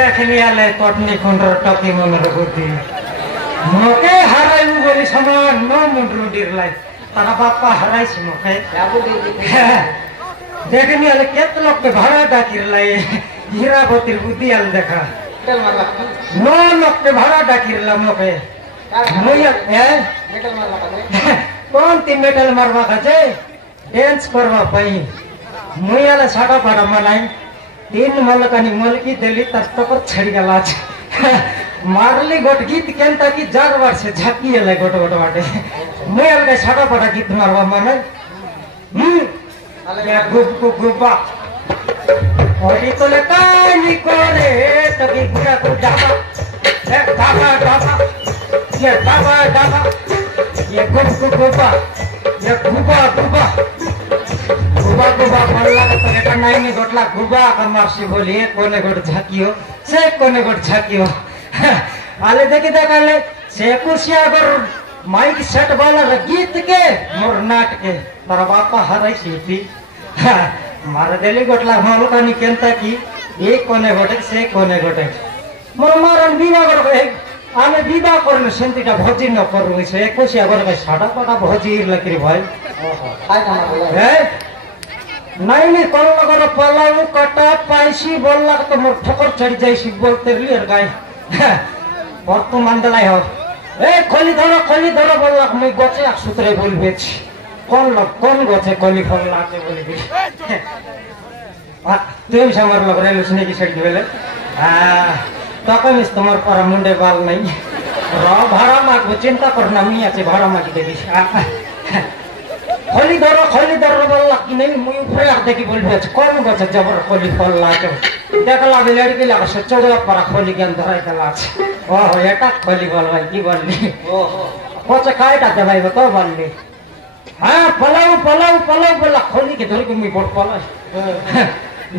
দেখলি আলে তটনি খন্ডর টকি মনের বুদ্ধি মোকে হারাইবু বলি সমান ন মুন্ডুডির লাই তারা বাপ্পা হারাইছি মোকে দেখনি আলে কেত লোককে ভাড়া ডাকির লাই হীরাবতীর বুদ্ধি আল দেখা ন লোককে ভাড়া ডাকিরলাম মোকে কোন তি মেটাল মারবা কাছে ড্যান্স করবা পাই মুই আলে ছাটা পাড়া মানাই तीन मलकानी मलकी दिली तर पर छड़ गला मारली गोट गीत केनता की जाग बार से झाकी ले गोट गोट बाटे मैं अलगे छाड़ा पड़ा गीत मारवा माने ये गुब्बा ओडी तो ले कानी करे तभी गुड़ा को डाबा ए डाबा डाबा ये डाबा डाबा ये गुब्बा ये गुब्बा गुब्बा गुबा गुबा पड़ला तो बेटा नहीं में गोटला गुबा का मारसी बोली कोने गोट झाकियो से कोने गोट झाकियो आले देखी देखाले से कुर्सिया अगर माइक सेट वाला गीत के मोर नाट के तारा बापा हराई सीती मार देली गोटला होल कानी केनता की एक कोने गोटे से कोने गोटे मोर मारन बिना गोटे आमे विदा करले सेंतीटा भोजी न करू से कुर्सिया गोटे का साडा पटा भोजी लकरी भाई ओहो काय काम है नहीं कल नगर पलाऊ कटा पाइसी बोलला तो मोर ठोकर चढ़ जाइसी बोलते लियर गाय बर्तमान दलाई हो ए खोली धरो बोलला मैं गचे एक सूत्रे बोलबेछ कौन गचे खोली फल लाते बोलबी तुम समर लग रे लुसने की साइड बेले तकमिस तुम्हार पर मुंडे बाल नहीं र भाड़ा माग चिंता करना मी আছে भाड़ा मागी देबी खोली धरो बोलला कि नहीं मुई ऊपर देखी बोलबे कौन गछ जबर खोली फल लाके देखला बे लड़की लगा से चोदवा पर खोली के अंदर आई तला ओहो एटा खोली बोल भाई की बोलली ओहो पछे कायटा दबाई तो बोलली हां पलाऊ बोला खोली के धर के मुई बोट पला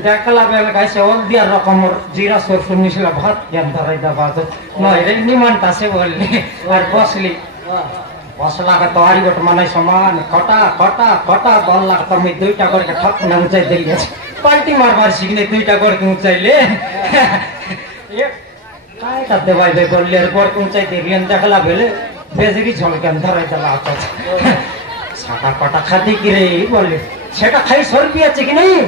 देखला बे कैसे ओल दिया रकम जीरा सरसों मिसला भात के अंदर आई दबा तो नहीं रे निमंता से बोलली और बसली बसला का तोहारी गोट मनाई समान कटा बल्ला तो मैं दुईटा गोड़ के ठप न ऊंचाई दिलिए पाल्टी मार सिकने दुईटा गोड़ के ऊंचाई ले ये काय का देवाई बे बोलले गोड़ के ऊंचाई दिलियन देखला बेले बेजरी झोल के अंदर आई चला आता साटा पटा खाती की रे बोले सेटा खाई 100 रुपया चे कि नहीं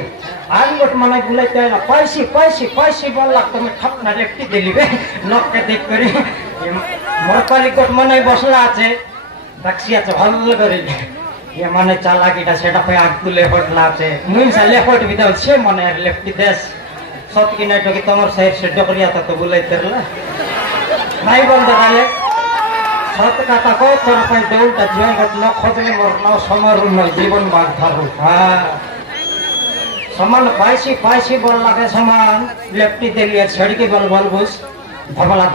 आज गोट मनाई बुलाई तेला पैसे बल्ला तो मैं ठप न लेफ्टी दिली बे नक के देख करी मोर पाली गोट मनाई बसला আছে दक्षिया से भालो करे ये माने चालाकीटा सेटा पे आग तुले पड़ला আছে मुई से लेफट बिदा छे माने लेफ्टी देश सत की नाइटो की तमर शहर से डकरिया तो बुलाई तेरला नहीं बंद गाले सत काटा को तोर पे देउटा जयगत न खोजले मोर न समरु न जीवन बाग थारु हां समान पाइसी बोल लागे समान लेफ्टी देलिया छड़ी के बल बुस धबला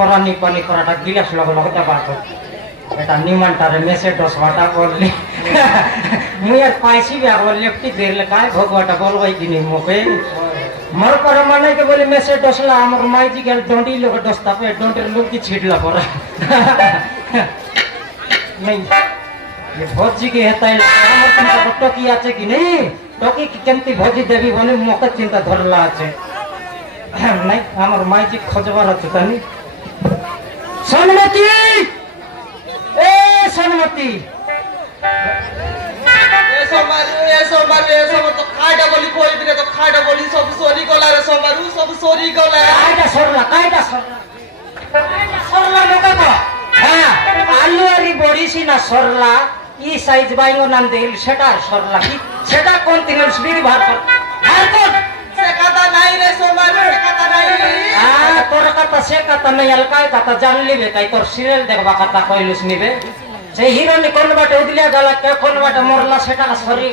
करानी पानी कराटा गिलास लग दबातो बेटा निमंटा रे मेसे 10 वाटा बोलली मुयार पाइसी बे बोल लेफ्टी देरले काय भगवाटा बोलवाई कि नहीं मोके मर पर माने के बोले मेसे 10 ला हमर माईजी गेल डोंडी लोग 10 तापे डोंटर लोग की छीटला पर नहीं ये भोजी के हेताई हमर तुमका टोकी आछे कि नहीं टोकी की केमती भोजी देवी बोले मोके चिंता धरला आछे नहीं हमर माईजी खोजबार আছে तनी सनमती ऐसो मारू तो कायटा बोली कोई दिने तो कायटा बोली सब सोरी गला रे सोमारू सब सोरी गला कायटा सरला लोका को हां आलू आरी बड़ी सी ना सरला ई साइज बाइंगो नाम देल सेटा सरला की सेटा कोन तिनर स्पीड बाहर कर से कथा नहीं रे सोमारू से कथा नहीं हां तोर कथा से कथा नहीं अलकाय कथा जान लेबे काई तोर सीरियल देखबा कथा कइलुस निबे से हीरो ने कोन बाटे उदलिया गला के कोन बाटे मरला सेटा का सरी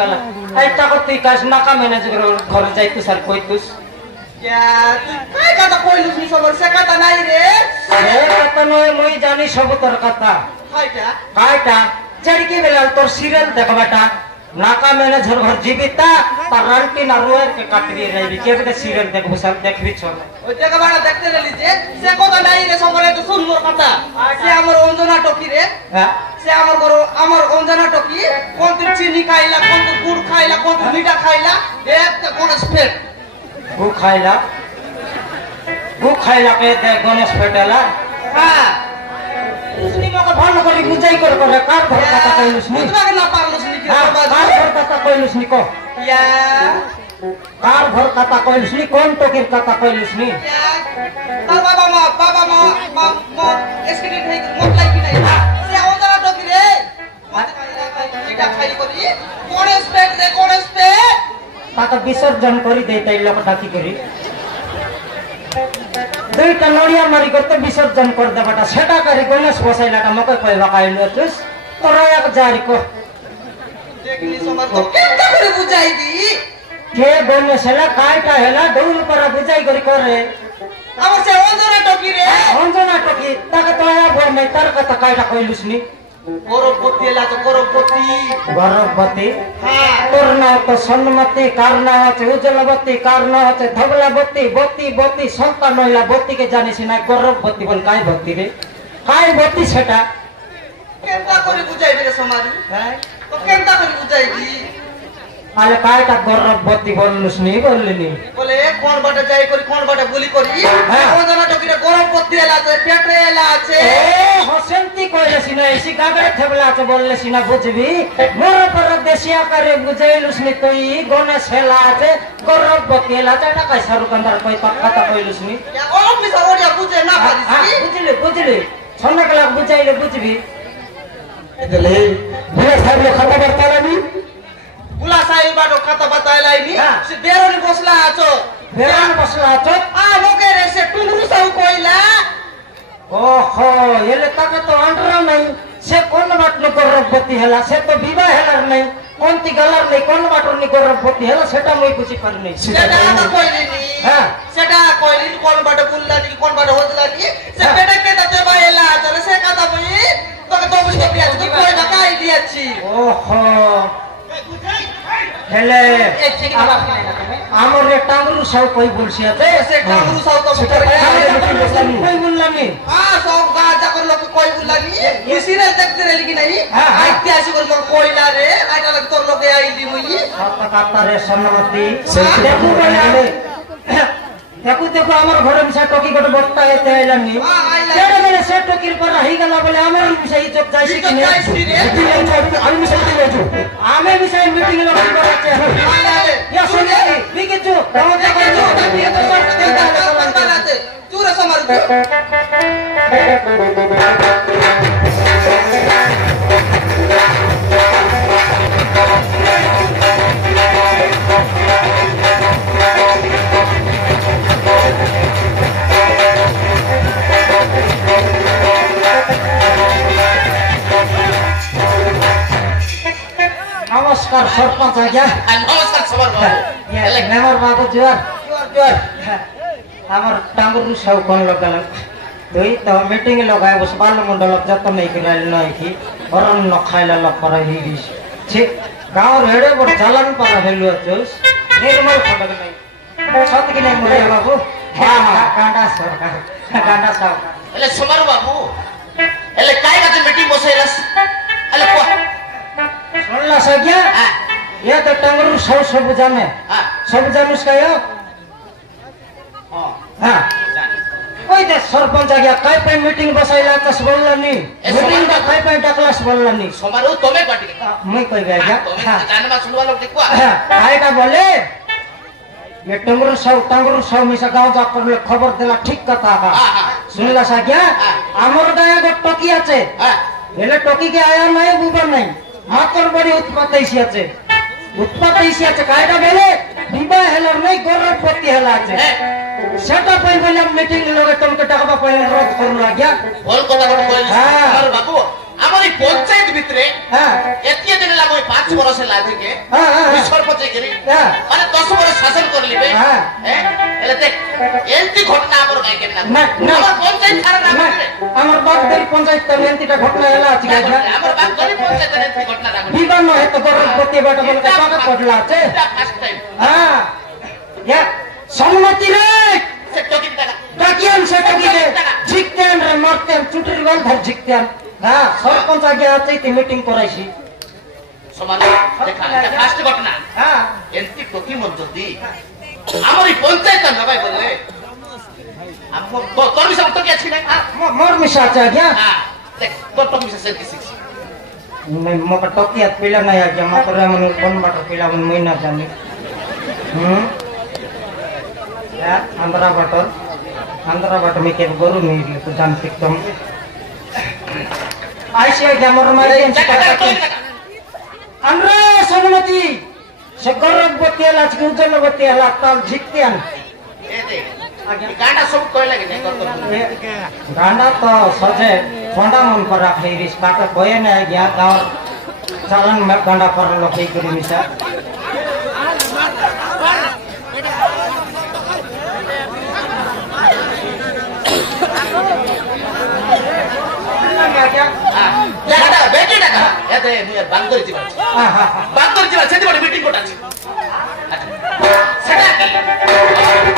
गला आइता को तुई कास नाका मैनेज घर जाई तू सर कोई तुस क्या तू काय कथा कइलुस नि सोमारू से कथा नहीं रे ए कथा नय मुई जानी सब तोर कथा कायटा चढ़की बेला तोर सीरियल देखबाटा नाका मैनेजर घर जीविता तरंटी ना रोएर के काटरी रही के सीरियल देखबो सब देखबी छोड़ ओ जगह बाड़ा देखते रही जे से कथा नहीं रे सोमारू तो सुन मोर कथा से हमर अंजना टोकी रे से हमर अंजना टोकी कोन तू चीनी खाइला कोन तू गुड़ खाइला कोन तू मीठा खाइला देख के कोन स्पेट वो खाइला ও খাইলা কে দে গণেশ পেটেলা হ্যাঁ শুনি মকে ভালো করে বুঝাই করে করে কার ঘর কথা কইলুস নি বুঝবাকে না পারলো শুনি কি হ্যাঁ, বাবা কার ঘর কথা কইলুস নি কো ইয়া কার ঘর কথা কইলুস নি কোন টকির কথা কইলুস নি তার বাবা মা এসকিনি খাই মত লাগি নাই সে ওদারা টকি রে এটা খাই করি গণেশ পেট রে গণেশ পেট তাকে বিসর্জন করি দেই তাই লোক ডাকি করি দুইটা নড়িয়া মারি করতে বিসর্জন করে দেবাটা সেটা করি গণেশ বসাইলাটা মকে কইবা কাইলু তুস তোরা এক জারি কো দেখলি সমাজ তো কেনটা করে বুঝাই দি কে গণেশ হেলা কাইটা হেলা দৌল করা বুঝাই করি করে আমার সে ওদারা টকি রে অঞ্জনা টকি তাকে তো আয়া ভয় নাই তার কথা কাইটা কইলুস নি গরবতী এলা তো গরবতী গর্ভবতী হ্যাঁ তোর নাম তো সন্মতি কার নাম আছে উজ্জ্বলবতী কার নাম আছে ধবলাবতী বতী বতী সন্তান মহিলা বতীকে জানিস না গর্ভবতী বল কাই ভক্তি রে কাই ভক্তি সেটা কেনটা করে বুঝাইবি রে সমাজ তো কেনটা করে বুঝাইবি আরে কাইটা গর্ভবতী বললুস নি বললিনি বলে কোন বাটা যাই করি কোন বাটা গুলি করি হ্যাঁ। ওদারা টকি রে গরবতী এলা আছে পেটে এলা আছে এ হসেন্তি কইলেছি না এসি গাগরে থেবলা আছে বললেছি না বুঝবি মোর পর দেশি আকারে বুঝাইলুস নি তুই গণেশ হেলা আছে গর্ভবতী হেলা আছে এটা কাই সারুকান্দার কই কথা কইলুস নি অলপ মিছা ওড়িয়া বুঝে না পারিস বুঝলি বুঝলি সন্ধ্যাকালে বুঝাইলে বুঝবি এতলে ভুলে থাকলে কথাবার্তা লাগি বুলা সাই বাটো কথা বাতাইলাইনি হ্যাঁ। সে বেরোনি বসলা আছো বেরান বসলা আছো আ লোকে রে সে টুংরু সাউ কইলা ওহো এলে তাকে তো আন্ডরা নাই সে কোন বাটলো গর্ভবতী হেলা সে তো বিবাহ হেলার নাই কোনটি গালার নাই কোন বাটর নি গর্ভবতী হেলা সেটা মই বুঝি পারি নাই সেটা তো কইলিনি হ্যাঁ। সেটা কইলিনি কোন বাটো বুল্লানি কোন বাটো হদলানি সে হ্যাঁ। পেটে কে দাতে বাইলা তাহলে সে কথা বই তোকে তো বুঝতে পিয়া তো কই না কাই দিয়াছি ওহো হেলে আমার টাঙ্গুরু সব কই বলছি আছে সে টাঙ্গুরু সাউ তো কই বললামি আ সব গাজা কর লোক কই বুল্লানি ইসিরে দেখতে রে লিখি নাই হ্যাঁ, হ্যাঁ। আইতে আসি কর মোর কইলা রে আইটা লাগ তোর লোকে আইলি মুই কাতারে সন্নমতি দেখু বলে দেখু দেখু আমার ঘরে মিশা টকি গোটে বস্তা এতে আইলানি হ্যাঁ, আইলানি। সেটা বলে সে টকির পর রাহি গেল বলে আমার মিশা ইজ্জত যাইছি কি না আমি মিশাই দিয়েছি আমি মিশাই মিটিং এ লড়াই করাছে ইয়া শুনে বিকিছু তোমার দেখো চুরে সমার नमस्कार सरपंच आज्ञा নমস্কার সবার मेमर बाबू जुआर जुआर আমার টাঙ্গুরু সব কোন লগাল তুই তো মিটিং লগাই বস বাল মন্ডল যত নাই করাইল নাই কি বরণ ন খাইলা লক করা হিরিস ঠিক গাঁর হেড়ে বড় চালান পারা হেলু আছস নির্মল ফটক নাই সত কি নাই মরে বাবু হ্যাঁ হ্যাঁ কাঁডা সরকার কাঁডা সরকার એટલે સમારું બાબુ એટલે કાઈ કાતે મીટિંગ બસાઈલાસ એટલે કો শুনলা সাজ্ঞা হ্যাঁ ये तो टांगरू सब जाने হ্যাঁ सब जानूस का यो হ্যাঁ हाँ জানি कोई दे सरपंच आ गया काय पे मीटिंग बसाइला तस बोललानी मीटिंग का काय पे डकलास बोललानी સમારું તમે પાટી मैं कोई गया क्या તમે हाँ જાનમાં સુનવા લોક દેખવા काय का बोले ये टांगरू सब मिसा गांव जा कर ले खबर देला ठीक कथा का हाँ, हाँ। सुनला सा क्या हाँ। हमर गाय गो टकी আছে হ্যাঁ এলে টকি কে আয়া নাই বুবার নাই মাতর বড়ি উৎপাত হইছি আছে উৎপাত হইছি আছে কায়টা বলে বিবাহ হেলার নাই গর্ভবতী হেলা আছে হ্যাঁ সেটা পাই বলে মিটিং লগে তোমাকে টাকা পাই রদ করু লাগিয়া বল কথা কথা কইলি হ্যাঁ। સમારું બાબુ আমার এই পঞ্চায়েত ভিতরে হ্যাঁ এতিয়ে দিন লাগবে 5 বছর লাগে হ্যাঁ, হ্যাঁ, দুই হ্যাঁ। সরপঞ্চে গেলি হ্যাঁ। মানে 10 বছর শাসন করলিবে হ্যাঁ। হ্যাঁ এলে দেখ এন্তি ঘটনা আমার গায় কেন না, না। আমার পঞ্চায়েত ছাড়া না না, আমার বাপ দেরি পঞ্চায়েত এন্তিটা ঘটনা হেলা আছে গাজা আমার বাপ গরিব পঞ্চায়েতের এন্তি ঘটনা রাখো বিবাহ নয় তো গর্ভবতী বেটা বলে টাকা পড়লা আছে ফার্স্ট টাইম হ্যাঁ ইয়া সম্মতি রে সে টকি টাকা ডাকিয়ান সে টকিতে জিকতেন রে মরতেন চুটির গল ধর জিকতেন হ্যাঁ সরপঞ্চ আগে আছে মিটিং করাইছি সমান দেখা এটা ফার্স্ট ঘটনা হ্যাঁ এন্তি টকি মধ্যে দি আমার এই পঞ্চায়েত না ভাই বলে ଟକି ଅଛି ନା ମୋର ମିଶା ଅଛି ଆଜ୍ଞା ଦେଖ ତୋର ଟକି ମିଶା ସେମିତି ଶିଖ ନାଇଁ ମୋ ଟକିଆ ପିଲା ନାହିଁ ଆଜ୍ଞା ମାତ୍ର ମାନେ କୋନ ବାଟ ପିଲା ମାନେ ମୁଇଁ ନା ଜାନି आंध्रा बाट में के गोरु नहीं तू जानती तुम आइसे ग्यामर मारे अंद्रे सोमनती से गरब बतियाला उज्जवल बतियाला ताल झिकतियान गांडा सब कोई लगे नहीं गांडा तो सजे फोंडा मन पर राखे रिस काटे कोए ना गया गांव चलन में गांडा पर लोके करी मिसा ଜାଗାଟା ବେଟି ଡାକା ଏତେ ବାଙ୍ଗରି ଯିବା ସେଠି ଗୋଟେ ମିଟିଂ କୋଟା ଅଛି ସେଟା କି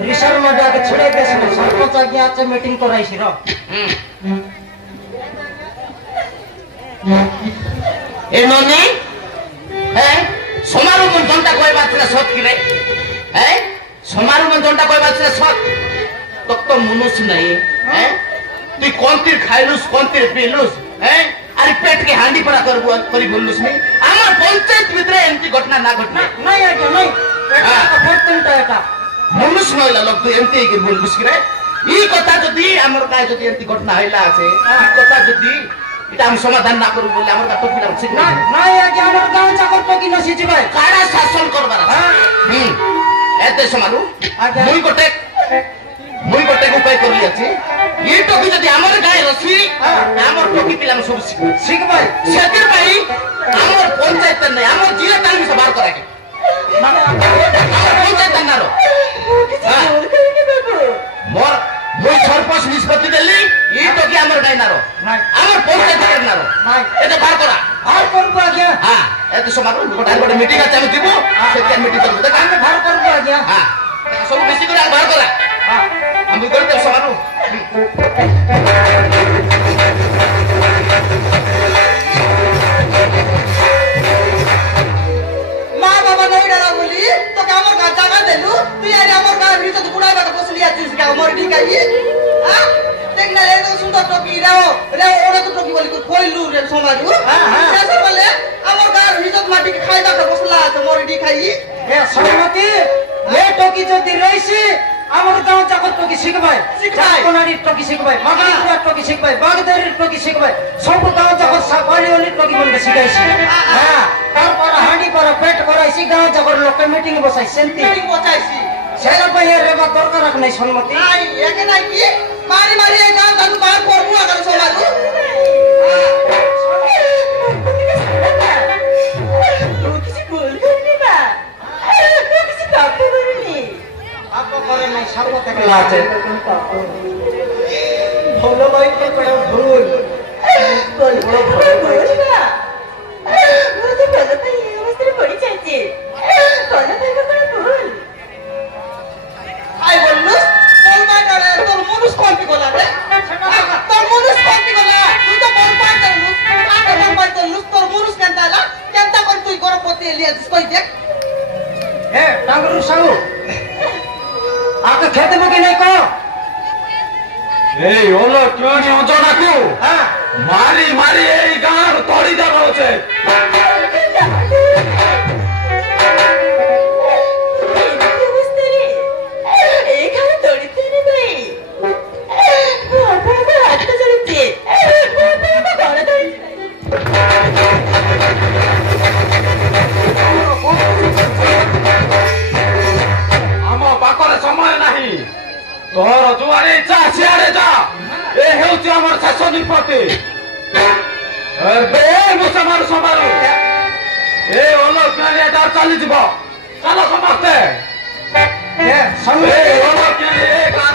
रिसर में जाके छुड़े के सरपंच आज्ञा से मीटिंग कराई सी रो ए नोनी है समारोह में जनता कोई बात ना सत की रे है समारोह में जनता कोई बात ना सत तो मनुष्य नहीं है तू कौन तीर खाइलुस कौन तीर पीलुस है अरे पेट के हांडी पड़ा करी बोलुस नहीं आमार पंचायत भीतर एमती घटना ना घटना नहीं आज्ञा नहीं एटा मनुष्य महिला लोग तू एमती के बोलुस की रे ई कथा जदी हमर काय जदी एमती घटना हइला আছে ई कथा जदी এটা আমি সমাধান না করব বলে আমার কাছে টপিলা ঠিক না নাই আগে আমার গাঁও চাকর টকি নসি জিবাই কাড়া শাসন করবার এতে সমালু মুই গোটে উপায় করি আছে এই টকি যদি আমার গায়ে রসি আমার টকি পিলা সব শিখবাই সেতির ভাই আমার পঞ্চায়েত নাই আমার জিলা টাইম সবার করে আমার পঞ্চায়েত না রো মোর মই সরপঞ্চ নিষ্পত্তি দেলি এই টকি আমার গায়ে না রো আমার পঞ্চায়েত না রো এটা বার করা আর করব আজ্ঞা হ্যাঁ এত সমারু গোটা মিটিং আছে আমি দিব সেটা মিটিং করব দেখ আমি ভার করব আজ্ঞা হ্যাঁ সব বেশি করে বার করা হ্যাঁ আমি করে দেব সমারু মা বাবা নাই ডালা বলি তোকে আমার গা জায়গা দেলু তুই আরে আমার গা ভিতর বুড়াই বাটা বসলি আছিস গা আমার ডিকাই হ্যাঁ দেখ না এই তো সুন্দর টকি রাও ওরে তো টকি বলি কইলু রে সমাজু শেষ বলে আমার গা ভিতর মাটি খাই বাটা বসলা আছে মোর ডিকাই এ সরমতি এ টকি যদি রইছি আমার গাঁও চাকর টকি শিখবাই কোনারি টকি শিখবাই মাগি টকি শিখবাই বাগদারির টকি শিখবাই সব গাঁও চাকর সাপারি ওলি টকি বলতে শিখাইছি হ্যাঁ তারপর হাঁড়ি করা পেট করাইছি গাঁও চাকর লোকে মিটিং বসাই সেন্তি মিটিং বসাইছি সেটা পাইয়া রেবা দরকার রাখ নাই সন্মতি নাই একে নাই কি মারি মারি এই গান দাদু বার করবো না কাল সমাজু কিছু বলবি না কিছু কাপড় বলবি আপা করে নাই সর্ব থেকে লাচে ভালো বাইকে করে ভুল বল বড় ভুল না মুঝে কথা তো এই অবস্থায় পড়ে যাচ্ছে কথা থেকে করে ভুল আই বললুস বল বাইরে তোর মনুষ কোনটি গলা রে তোর মনুষ কোনটি গলা তুই তো বল বাইরে লুস আটা বল বাইরে লুস তোর মনুষ কেনতালা কেনতা কর তুই গরপতি লিয়া দিস কই দেখ এ টাঙ্গরু সাউ আকে খেতে বকে নাই কো এই হলো টুনি ওজনাকু হ্যাঁ মারি মারি এই গাঁর তড়ি দেওয়া হচ্ছে এখানে দড়িতে নেবে হাতটা চলছে ଆମ ପାଖରେ ସମୟ ନାହିଁ ତୋର ଯୁଆଡେ ଇଚ୍ଛା ସିଆଡେ ଯା ଏ ହେଉଛି ଆମର ଶେଷ ନିଷ୍ପତ୍ତି ଏବେ ମୁସଲମାନ ସଭାରୁ ଏ ଅଲୋକ୍ୟାନି ଏଟା ଚାଲିଯିବ ଚାଲ ସମସ୍ତେ ଏ ସନ୍ମତି ଏ ଅଲୋକ୍ୟାନି ଏ ଗାଁ